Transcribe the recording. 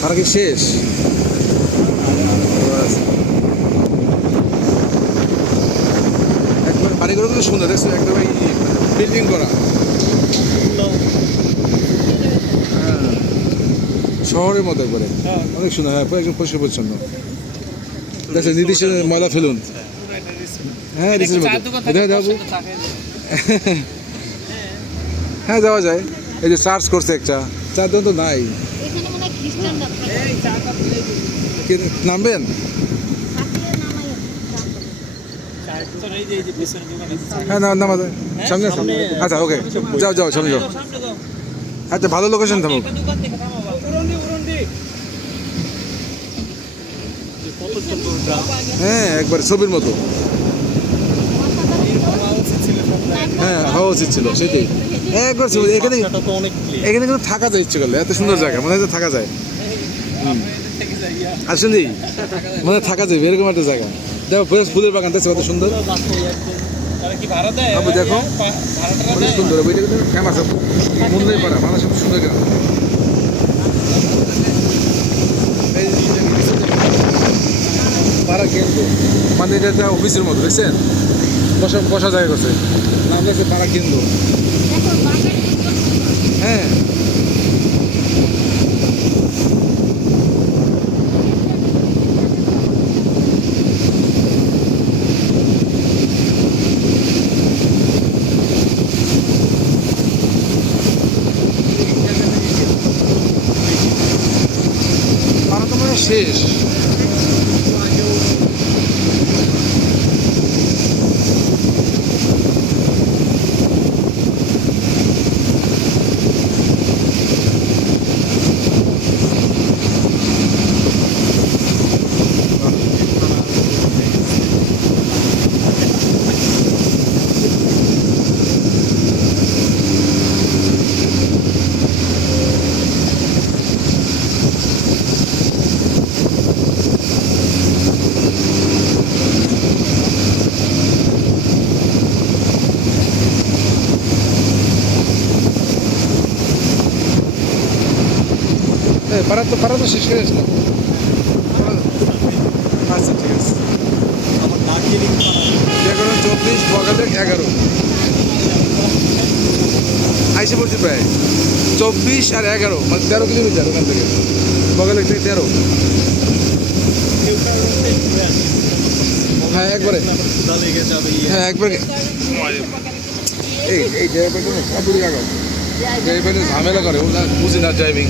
ভাড়া কি শেষ? একবার বাড়িগুলো কিন্তু সুন্দর দেখছো, একদম বিল্ডিং করা। হ্যাঁ, শহরের মতো একবারে অনেক সুন্দর। হ্যাঁ, একদম পরিষ্কার পরিচ্ছন্ন। দেখছেন নির্দিষ্ট ময়লা ফেলুন। হ্যাঁ, রিসের মতো যাবো। হ্যাঁ, যাওয়া যায়। এই যে চার্জ করছে একটা, চার দোকান তো নাই। নামবেন? হ্যাঁ, নামা যায় সামনে। আচ্ছা, ওকে, যাও যাও সামনে যাও। আচ্ছা, ভালো লোকেশন থামো। হ্যাঁ, একবার ছবির মতো। হ্যাঁ, হওয়া উচিত ছিল, সেটাই। একবার এখানে এখানে কিন্তু থাকা যায় ইচ্ছে করলে। এত সুন্দর জায়গা, মনে হয় থাকা যায়। আসলে মনে হয় থাকা যাবে এরকম একটা জায়গা। দেখো ফুলের বাগান দেখছো কত সুন্দর। আপু দেখো অনেক সুন্দর, ওইটা কিন্তু ফেমাস। আপু মুন্দাই পাড়া মানুষ খুব সুন্দর কেন পাড়া কেন্দ্র, মানে এটা একটা অফিসের মতো দেখছেন, বসা জায়গা করছে। নাম দেখছে পাড়া কেন্দ্র। হ্যাঁ, পাড়া তো মানে শেষ। হ্যাঁ, পাড়া তো শেষ হয়ে আসলাম। আচ্ছা, ঠিক আছে। 11, 24, বগালে 11 আইসে পড়ছি প্রায়। 24 আর 11 মানে 13 কিলোমিটার ওখান থেকে, বগালে থেকে 13। হ্যাঁ, একবারে। হ্যাঁ, একবারে। এই ড্রাইভারটা না কাপুরি আগাও, ড্রাইভারে ঝামেলা করে, ও না বুঝি না ড্রাইভিং।